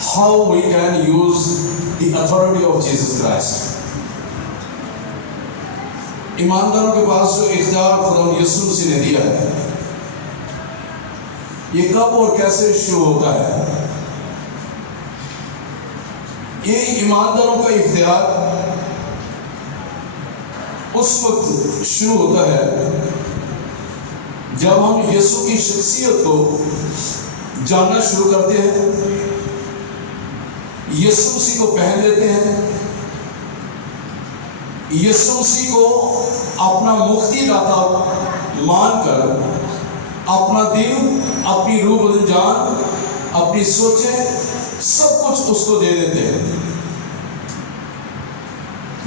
how we can use the authority of Jesus Christ. ईमानदारों के पास जो इख्तियार खुदा यीशु मसीह ने दिया है, ये कब और कैसे शुरू होता है? ये ईमानदारों का इख्तियार उस वक्त शुरू होता है जब हम यीशु की शख्सियत को जानना शुरू करते हैं, यीशु मसीह को पहन लेते हैं, यीशु मसीह को अपना मुक्ति दाता मानकर अपना दिल, अपनी रूह बदन जान, अपनी सोचें, सब कुछ उसको दे देते हैं।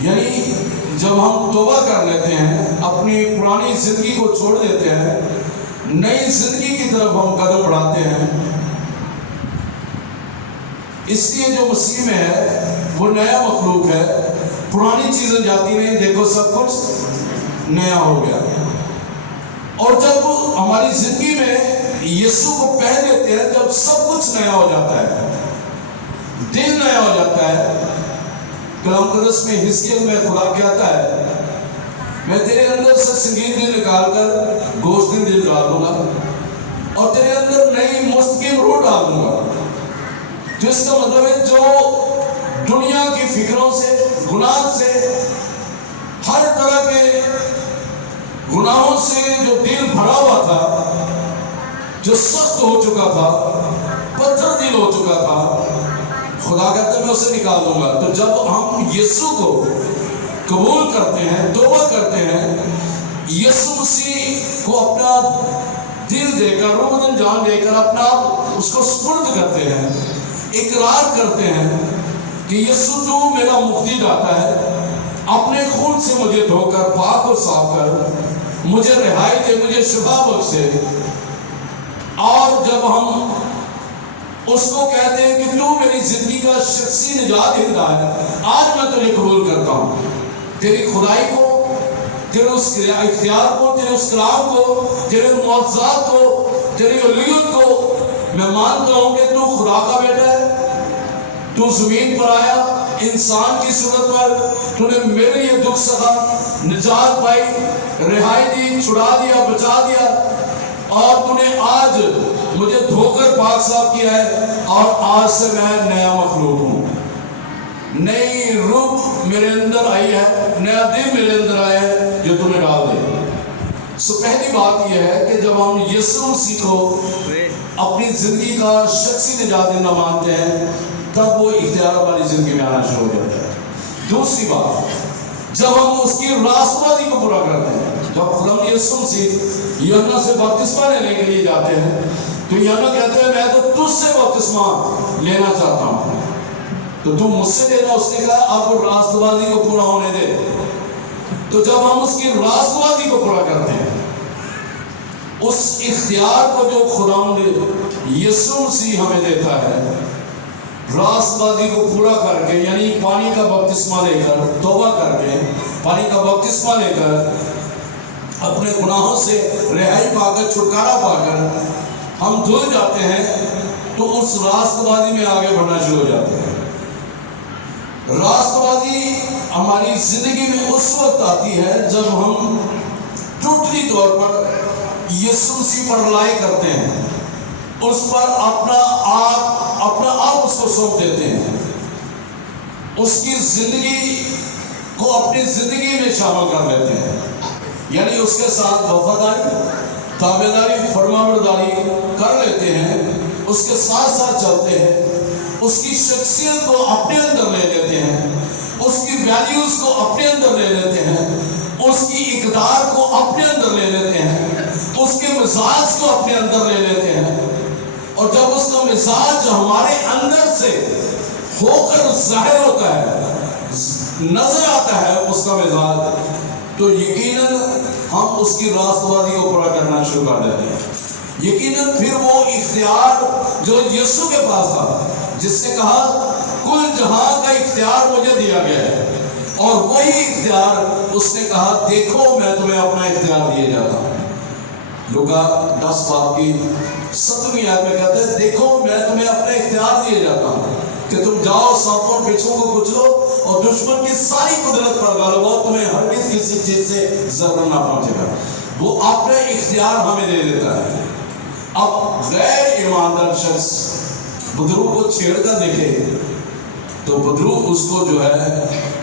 यानी जब हम तौबा कर लेते हैं, अपनी पुरानी जिंदगी को छोड़ देते हैं, नई जिंदगी की तरफ हम कदम बढ़ाते हैं, इसलिए जो मसीह में है वो नया मखलूक है, पुरानी चीजें जाती नहीं, देखो सब कुछ नया हो गया। और जब हमारी जिंदगी में यीशु को पहन लेते हैं, जब सब कुछ नया हो जाता है, दिल नया हो जाता है। कलाम मुक़द्दस में हिजकिय्याह में खुदा कहता है, मैं तेरे अंदर से संगीन दिल निकाल कर गोश्त दिल डाल दूंगा और तेरे अंदर नई मुस्तकिम रूह डाल दूंगा। तो इसका मतलब है जो दुनिया की फिक्रों से, गुनाह से, हर तरह के गुनाहों से जो दिल भरा हुआ था, जो सख्त हो चुका था, पत्थर दिल हो चुका था, खुदा कहता है मैं उसे निकाल दूंगा। तो जब हम यीशु को कबूल करते हैं, तौबा करते हैं, यीशु मसीह को अपना दिल देकर, रूह बदन जान देकर अपना उसको सुपुर्द करते हैं, इकरार करते हैं कि यीशु तू मेरा मुक्ति दाता है, अपने खून से मुझे धोकर पाक और साफ कर, मुझे रिहाई दे, मुझे शिफा बख्शे। और जब हम उसको कहते हैं कि तू मेरी जिंदगी का शख्सी निजात हिंदा है, आज मैं तुझे कबूल करता हूँ, तेरी खुदाई को, तेरे उस इख्तियार को, तेरे उस कलाम को, तेरे मौजज़ात को, तेरी उलूहियत को मैं मानता हूँ कि तू खुदा का बेटा है, तू ज़मीन पर आया इंसान की सूरत पर, तूने मेरे लिए दुख सहा, निजात पाई, रिहाई दी, छुड़ा दिया, बचा दिया, और तूने आज मुझे धोकर पाक साफ किया है, और आज से मैं नया मखलूक हूँ। नई रूह मेरे अंदर आई है, नया दिल मेरे अंदर आया है जो तूने डाल दे। सो पहली बात यह है कि जब हम यीशु मसीह को अपनी जिंदगी का शख्सी निजात देना मानते हैं, तब वो इख्तियार वाली जिंदगी में आना शुरू हो जाता है। दूसरी बात, जब हम उसकी रास्तबाजी को पूरा करते हैं, जब खुदा यीशु मसीह यूहन्ना से बपतिस्मा लेने के लिए जाते हैं, तो यूहन्ना कहते हैं मैं तो तुझसे बपतिस्मा लेना चाहता हूँ, तो तू मुझसे लेना। उसने कहा अब रास्तबाजी को पूरा होने दे। तो जब हम उसकी रास्तबाजी को पूरा करते हैं, उस इख्तियार को जो खुदा ने यीशु मसीह हमें देता है, रास्तबाजी को पूरा करके, यानी पानी का बपतिस्मा लेकर, तौबा करके, पानी का बपतिस्मा लेकर, अपने गुनाहों से रिहाई पाकर, छुटकारा पाकर हम धुल जाते हैं, तो उस रास्तबाजी में आगे बढ़ना शुरू हो जाते हैं। रास्तबाजी हमारी जिंदगी में उस वक्त आती है जब हम टोटली तौर पर यीशु मसीह पर रिलाई करते हैं, उस पर अपना आप उसको सौंप देते हैं, उसकी जिंदगी को अपनी जिंदगी में शामिल कर लेते हैं, यानी उसके साथ वफादारी, ताबेदारी, फरमाबरदारी कर लेते हैं, उसके साथ साथ चलते हैं, उसकी शख्सियत को अपने अंदर ले लेते हैं, उसकी वैल्यूज को अपने अंदर ले लेते हैं, उसकी इक़दार को अपने अंदर ले लेते हैं, उसके मिजाज को अपने अंदर ले लेते हैं। और जब उसका मिजाज हमारे अंदर से होकर जाहिर होता है, नजर आता है उसका मिजाज, तो यकीनन हम उसकी रास्तबाजी को पूरा करना शुरू कर देते हैं। यकीनन फिर वो इख्तियार जो यीशु के पास था, जिसने कहा कुल जहां का इख्तियार मुझे दिया गया है, और वही इख्तियार उसने कहा देखो मैं तुम्हें अपना इख्तियार दिए जाता हूँ। लूका 10 बाब की 7वीं आयत में कहते हैं देखो मैं तुम्हें अपना इख्तियार दिए जाता हूँ। کہ تم جاؤ सांपों और बिच्छुओं को कुचलो और दुश्मन की सारी कुदरत पर गालो, वो तुम्हें हरगिज़ किसी चीज से जरूर ना पहुंचेगा। वो अपने इख्तियार हमें दे देता है। अब गैर ईमानदार शख्स बदरू को छेड़ कर देखे तो बदरू उसको जो है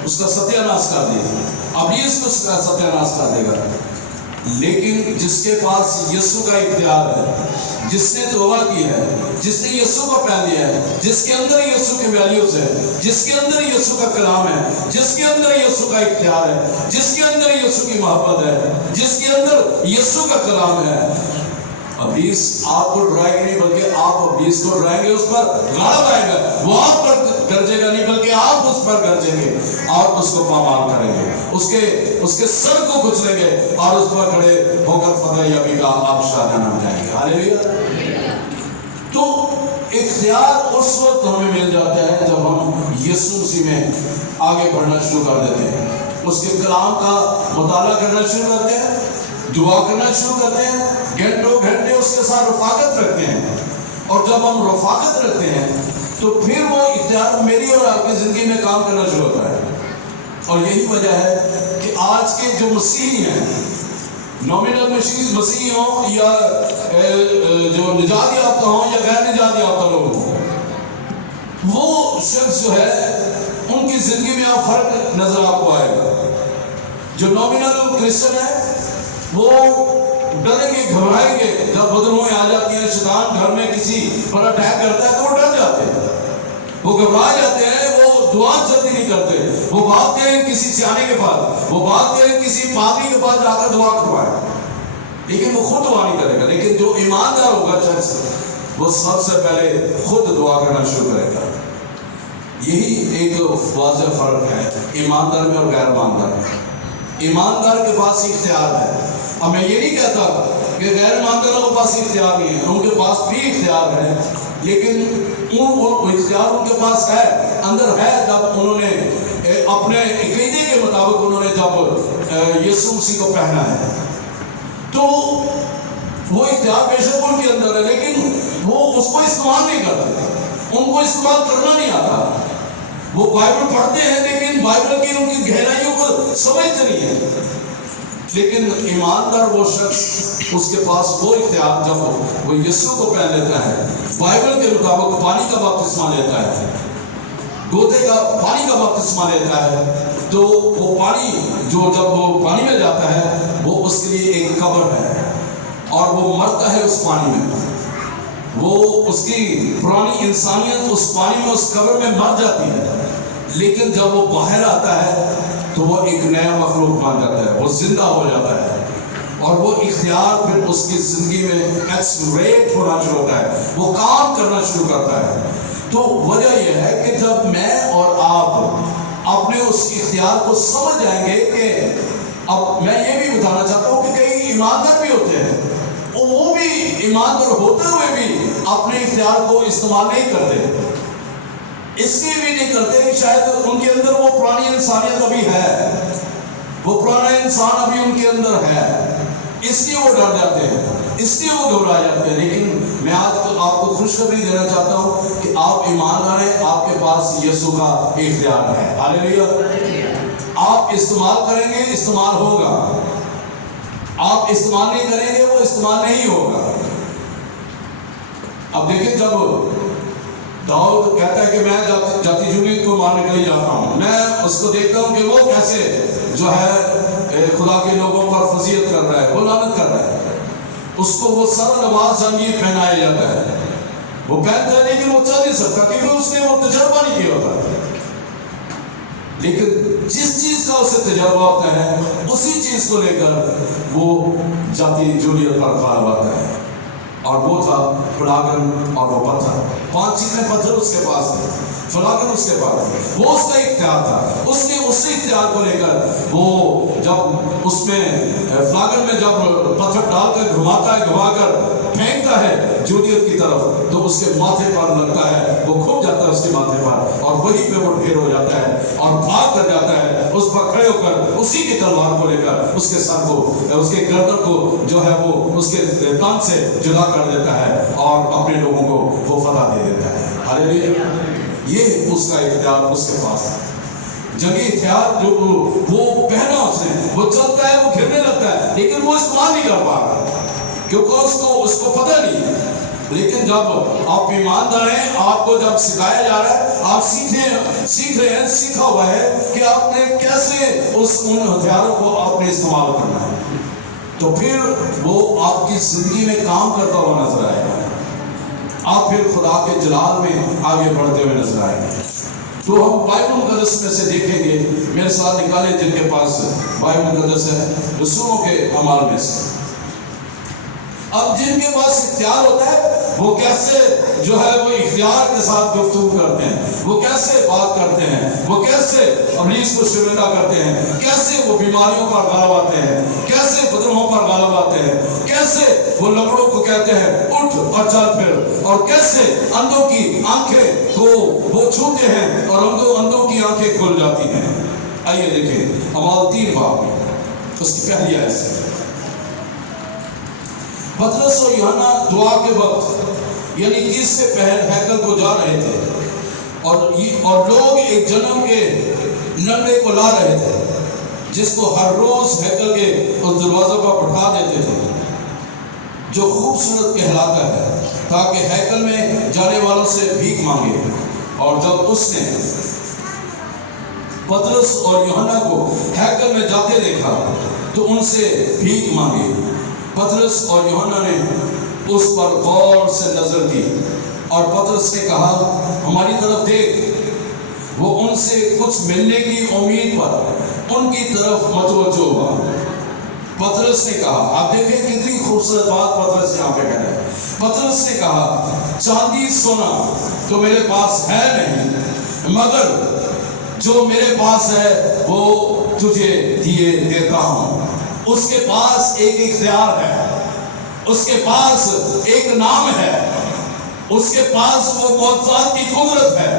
उसका सत्यानाश कर देगा, अभी इसको सत्यानाश कर देगा। लेकिन जिसके पास यीशु का इख्तियार है, जिसने तौबा की है, जिसने यीशु को पहन लिया है, जिसके अंदर यीशु के वैल्यूज है, जिसके अंदर यीशु का कलाम है, जिसके अंदर यीशु का इख्तियार है, जिसके अंदर यीशु की मोहब्बत है, जिसके अंदर यीशु का कलाम है, अबीस आपको डराएगा नहीं बल्कि आप अबीस को डराएंगे, उस पर गाड़ा आएगा, वो आप पर गरजेगा नहीं बल्कि आप उस पर गरजेंगे और उसको पामाल करेंगे, उसके सर को कुचलेंगे और उस पर खड़े होकर फतह याबी का आप शादाना जाएंगे। हालेलुया। तो इख्तियार उस वक्त हमें मिल जाता है जब हम यीशु मसीह में आगे बढ़ना शुरू कर देते हैं, उसके कलाम का मुताला करना शुरू करते हैं, दुआ करना शुरू करते हैं, घंटों घंटे उसके साथ रफाकत रखते हैं। और जब हम रफाकत रखते हैं तो फिर वो इख्तियार मेरी और आपकी जिंदगी में काम करना शुरू होता है। और यही वजह है कि आज के जो मसीही हैं, नॉमिनल मसीही हों या जो निजात याफ्ता हों या गैर निजात याफ्ता लोग हों, वो शख्स जो है उनकी जिंदगी में आप फर्क नजर आपको आएगा। जो नॉमिनल क्रिश्चियन है वो डरेंगे, घबराएंगे जब बदबूएं आ जाती हैं, शैतान घर में किसी पर अटैक करता है तो वो डर जाते हैं, वो घबरा जाते हैं, वो दुआ जल्दी नहीं करते, वो भागते हैं किसी सियाने के पास, वो भागते हैं किसी पादरी के पास जाकर दुआ करवाए, लेकिन वो खुद दुआ नहीं करेगा। लेकिन जो ईमानदार होगा शख्स, वो सबसे पहले खुद दुआ करना शुरू करेगा। यही एक वाज़ेह फर्क है ईमानदार में और गैर ईमानदार में। ईमानदार के पास इख्तियार है। अब मैं ये नहीं कहता कि गैर ईमानदारों के पास इख्तियार नहीं है, उनके पास भी इख्तियार है, लेकिन वो इख्तियार उनके पास है, अंदर है। जब उन्होंने अपने अक़ीदे के मुताबिक उन्होंने जब यीशु मसीह को पहना है तो वो इख्तियार बेशक उनके अंदर है, लेकिन वो उसको इस्तेमाल नहीं करते, उनको इस्तेमाल करना नहीं आता। वो बाइबल पढ़ते हैं लेकिन बाइबल की उनकी गहराइयों को समझते नहीं है। लेकिन ईमानदार वो शख्स, उसके पास वो इख्तियार जब वो यीशु को पहन लेता है, बाइबल के मुताबिक पानी का बपतिस्मा लेता है, गोदे का पानी का बपतिस्मा लेता है, तो वो पानी जो जब वो पानी में जाता है वो उसके लिए एक कब्र है और वो मरता है उस पानी में। वो उसकी पुरानी इंसानियत उस पानी में, उस कब्र में मर जाती है, लेकिन जब वो बाहर आता है तो वो एक नया मखलूक बन जाता है, वो जिंदा हो जाता है और वो इख्तियार फिर उसकी जिंदगी में एक्सलरेट होना शुरू होता है, वो काम करना शुरू करता है। तो वजह यह है कि जब मैं और आप अपने उस इख्तियार को समझ जाएंगे कि अब मैं ये भी बताना चाहता हूँ कि कई ईमानदार भी होते हैं और वो भी ईमानदार होते हुए भी अपने इख्तियार को इस्तेमाल नहीं करते। इसलिए भी नहीं करते शायद उनके अंदर वो पुरानी इंसानियत अभी है, वो पुराना इंसान अभी उनके अंदर है, इसलिए वो डर जाते हैं, इसलिए वो घबरा जाते हैं। लेकिन मैं आज तो आपको खुशखबरी देना चाहता हूँ कि आप ईमानदार हैं, आपके पास यीशु का इख्तियार है। हालेलुया। आप इस्तेमाल करेंगे, इस्तेमाल होगा, आप इस्तेमाल नहीं करेंगे, वो इस्तेमाल नहीं होगा। अब देखिए, जब दाऊद कहता है कि मैं जाति जुली को मारने के लिए जाता हूँ, मैं उसको देखता हूँ कि वो कैसे जो है खुदा के लोगों पर फजीयत कर रहा है, वो लानत कर रहा है, उसको वो सर नवाज जंगीर पहनाया जाता है, वो पहनता है लेकिन वो चल नहीं सकता क्योंकि उसने वो तजर्बा नहीं किया होता। लेकिन जिस चीज का उसे तजर्बा होता है उसी चीज को लेकर वो जाति जूलियत पर खड़ा होता है, और वो था फलागन और वो पत्थर। 5 चीजें पत्थर उसके पास थे, फलागन उसके पास थे, वो उसका इख्तियार था। उसने उसी इख्तियार को लेकर वो जब उसमें फलागन में जब पत्थर डालकर घुमाता है, घुमाकर फेंकता है जूलियत की तरफ, तो उसके माथे पर लगता है, वो खुद जाता है उसके माथे पर और वहीं पे वो ढेर हो जाता है और भाग कर जाता है। उस पर खड़े होकर उसी की तलवार को लेकर उसके सर को, उसके गर्दन को जो है वो उसके तन से जुदा कर देता है और अपने लोगों को वो फतह दे देता है। हालेलुया। ये اس کا اختیار اس کے پاس تھا. جنگی ہتھیار جو وہ پہنا اس نے، وہ چلتا ہے، وہ گرنے لگتا ہے، لیکن وہ استعمال نہیں کر پا رہا کیونکہ اس کو پتہ نہیں ہے. لیکن جب آپ ایماندار ہیں، آپ کو جب سکھایا جا رہا ہے، آپ سیکھ رہے ہیں، سیکھا ہوا ہے کہ آپ نے کیسے ان ہتھیاروں کو آپ نے استعمال کرنا ہے، تو پھر وہ آپ کی زندگی میں کام کرتا ہوا نظر آئے گا. آپ پھر خدا کے جلال میں آگے بڑھتے ہوئے نظر آئے گا. تو ہم بائبل مقدس میں سے دیکھیں گے، میرے ساتھ نکالیں جن کے پاس بائبل مقدس ہے، رسولوں کے اعمال میں سے. اب جن کے پاس اختیار ہوتا ہے وہ کیسے جو ہے وہ اختیار کے ساتھ گفتگو کرتے ہیں، وہ کیسے بات کرتے ہیں، وہ کیسے ابلیس کو شرمندہ کرتے ہیں، کیسے وہ بیماریوں پر غالب آتے ہیں، کیسے بدنوں پر غالب آتے ہیں، کیسے وہ لنگڑوں کو کہتے ہیں اٹھ اور چل پھر، اور کیسے اندھوں کی آنکھیں کو وہ چھوتے ہیں اور اندھوں کی آنکھیں کھل جاتی ہیں. آئیے دیکھیں اعمال 3 باب اس کی پہلی آیت سے. پطرس اور یوحنا دعا کے وقت یعنی تیسرے پہر ہیکل کو جا رہے تھے اور لوگ ایک جنم کے ننھے کو لا رہے تھے جس کو ہر روز ہیکل کے اس دروازوں پر بٹھا دیتے تھے جو خوبصورت کہلاتا ہے تاکہ ہیکل میں جانے والوں سے بھیک مانگے. اور جب اس نے پطرس اور یوحنا کو ہیکل میں جاتے دیکھا تو ان سے بھیک مانگی. پطرس اور یوحنا نے اس پر غور سے نظر دی اور پطرس نے کہا ہماری طرف دیکھ. وہ ان سے کچھ ملنے کی امید پر ان کی طرف متوجہ ہوا. پطرس نے کہا، آپ دیکھیں کتنی خوبصورت بات پطرس یہاں پہ کہہ رہے ہیں. پطرس نے کہا چاندی سونا تو میرے پاس ہے نہیں، مگر جو میرے پاس ہے وہ تجھے دیے دیتا ہوں. اس کے پاس ایک اختیار ہے، اس کے پاس ایک نام ہے، اس کے پاس وہ معجزات کی قدرت ہے،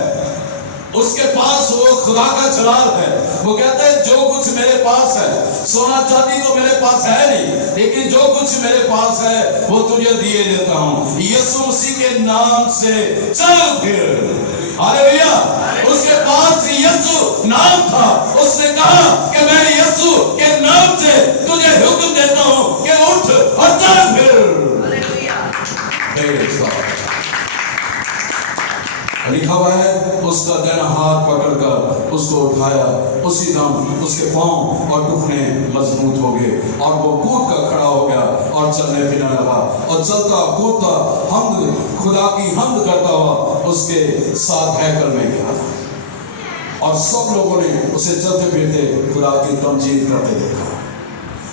اس کے پاس وہ خدا کا جلال ہے. وہ کہتے ہیں جو کچھ میرے پاس ہے، سونا چاندی تو میرے پاس ہے نہیں، لیکن جو کچھ میرے پاس ہے وہ تجھے دیے دیتا ہوں. یسوع مسیح کے نام سے چل پھر. ہاللیلویا. اس کے پاس یسوع نام تھا. اس نے کہا کہ میں یسوع کے نام سے تجھے حکم دیتا ہوں کہ اٹھ اور چل پھر. لکھا ہوا ہے اس کا دائنا ہاتھ پکڑ کر اس کو اٹھایا، اسی دم اس کے پاؤں اور ٹخنے مضبوط ہو گئے اور وہ کود کر کھڑا ہو گیا اور چلنے پھرنے لگا اور چلتا کودتا خدا کی حمد کرتا ہوا اس کے ساتھ ہیکل میں گیا. اور سب لوگوں نے اسے چلتے پھرتے خدا کی تمجید کرتے دیکھا.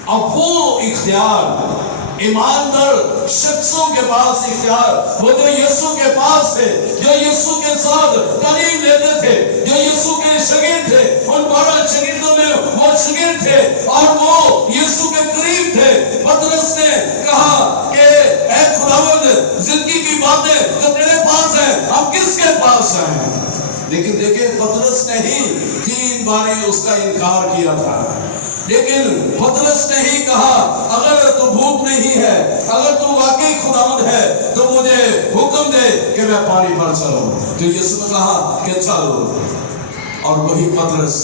اب وہ اختیار ایماندار شخصوں کے پاس اختیار، وہ جو یسوع کے پاس تھے، جو یسوع کے ساتھ تعلیم لیتے تھے، جو یسوع کے شاگرد تھے، ان 12 شاگردوں میں وہ شاگرد تھے اور وہ یسوع کے قریب تھے. پطرس نے کہا کہ اے خداوند، زندگی کی باتیں جو تیرے پاس ہیں ہم کس کے پاس ہیں؟ لیکن دیکھیں پطرس نے ہی 3 بار اس کا انکار کیا تھا. لیکن پطرس نے ہی کہا اگر تو بھوت نہیں ہے، اگر تو واقعی خداوند ہے تو مجھے حکم دے کہ میں پانی پر چلوں. تو یسوع نے کہا کہ چل. اور وہی پطرس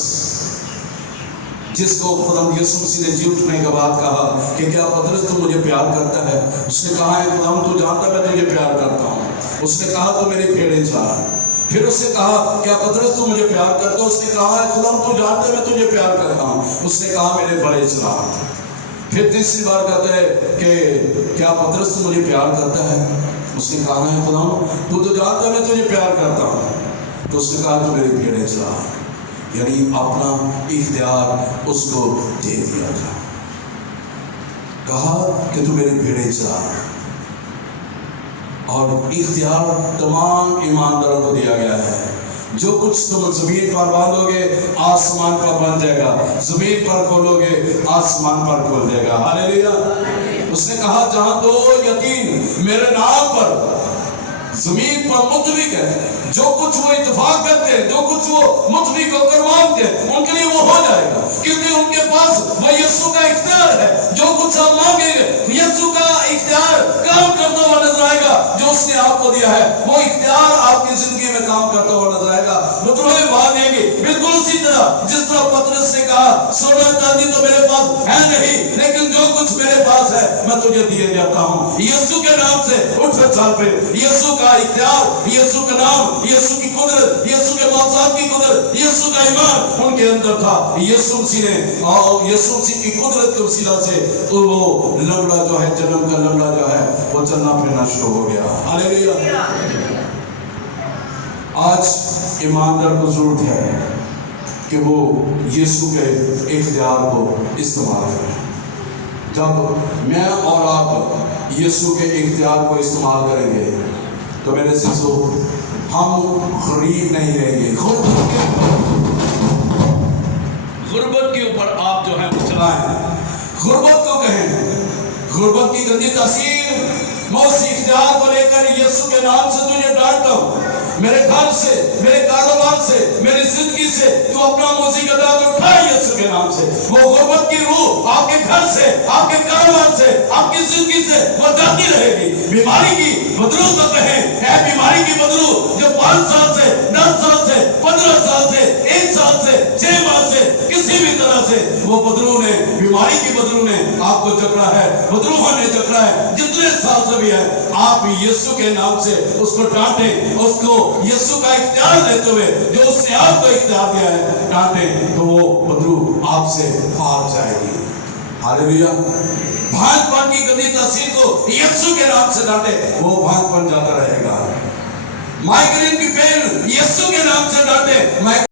جس کو خداوند یسوع مسیح نے جی اٹھنے کے بعد کہا کہ کیا پطرس تو مجھے پیار کرتا ہے؟ اس نے کہا ہے خداوند تو جانتا ہے میں تجھے پیار کرتا ہوں. اس نے کہا تو میری بھیڑیں چار. پھر اس نے کہا کیا پطرس تو مجھے پیار کرتا ہے؟ اس نے کہا ہے خداوند تو جانتا ہے میں تجھے پیار کرتا ہوں. اس نے کہا میرے بڑے چلا. پھر تیسری بار کہتا ہے کہ کیا پطرس تو مجھے پیار کرتا ہے؟ اس نے کہا ہے خداوند تو جانتا ہے میں تجھے پیار کرتا ہوں. تو اس نے کہا تو میری بھیڑیں چلا. یعنی اپنا اختیار اس کو دے دیا تھا. کہا کہ تو میری بھیڑیں چلا. اور اختیار تمام ایمانداروں کو دیا گیا ہے. جو کچھ تم زمین پر باندھو گے آسمان پر بن جائے گا، زمین پر کھولو گے آسمان پر کھول جائے گا. ہاللیلویا. اس نے کہا جہاں 2 یا 3 میرے نام پر زمین پر متفق ہے، جو کچھ وہ اتفاق کرتے ہیں، جو کچھ وہ متفق ہو کر مانگتے ہیں ان کے لیے وہ ہو جائے گا، کیونکہ ان کے پاس وہ یسوع کا اختیار ہے. جو کچھ ہم مانگیں گے یسوع کا اختیار کام کرتا ہوا نظر آئے گا. جو اس نے آپ کو دیا ہے وہ اختیار آپ کی زندگی میں کام کرتا ہوا نظر آئے گا. तरह जिस तरह पतरस ने कहा सोना चांदी तो मेरे पास है नहीं, लेकिन जो कुछ मेरे पास है मैं तुझे दिए जाता हूँ। यीशु के नाम से उठ चल पे। यीशु का इख्तियार, यीशु का नाम, यीशु की कुदरत, यीशु के मासाब की कुदरत, यीशु का ईमान उनके अंदर था। यीशु मसीह ने और यीशु मसीह की कुदरत के वसीला से तो वो लंगड़ा जो है, जन्म का लंगड़ा जो है, वो चलना फिरना शुरू हो गया। हालेलुया। आज ईमानदार को जरूरत है कि वो यीशु के इख्तियार को इस्तेमाल करें। जब मैं और आप यीशु के इख्तियार को इस्तेमाल करेंगे तो मेरे सिसो हम गरीब नहीं रहेंगे। गुर्बत के ऊपर आप जो है चलाएं। गुर्बत को कहें, गुर्बत की गंदी तासीर मैं उस इख्तियार को लेकर यीशु के नाम से तुझे डांटता हूँ। मेरे घर से, मेरे कारोबार से, मेरी जिंदगी से तू अपना मौसी का दाग उठा यीशु के नाम से। वो गुर्बत की रूह आपके घर से, आपके कारोबार से, आपकी जिंदगी से वो जाती रहेगी। बीमारी की बदलू तो कहें, है बीमारी की बदलू जो 5 साल से, 10 साल से, 15 साल से, 1 साल से, 6 माह से, किसी भी तरह से वो बदलू ने, बीमारी की बदलू ने आपको जकड़ा है, बदलू ने जकड़ा है, जितने साल से भी है, आप यीशु के नाम से उसको डांटें, उसको यीशु का इख्तियार देते हुए जो उसने आपको इख्तियार दिया है डांटें, तो वो बदलू आपसे भाग जाएगी। हालेलुया। भांजपन की गंदी तासीर को यीशु के नाम से डांटे, वो भांजपन जाता रहेगा। माइग्रेन की पेन यीशु के नाम से डांटे,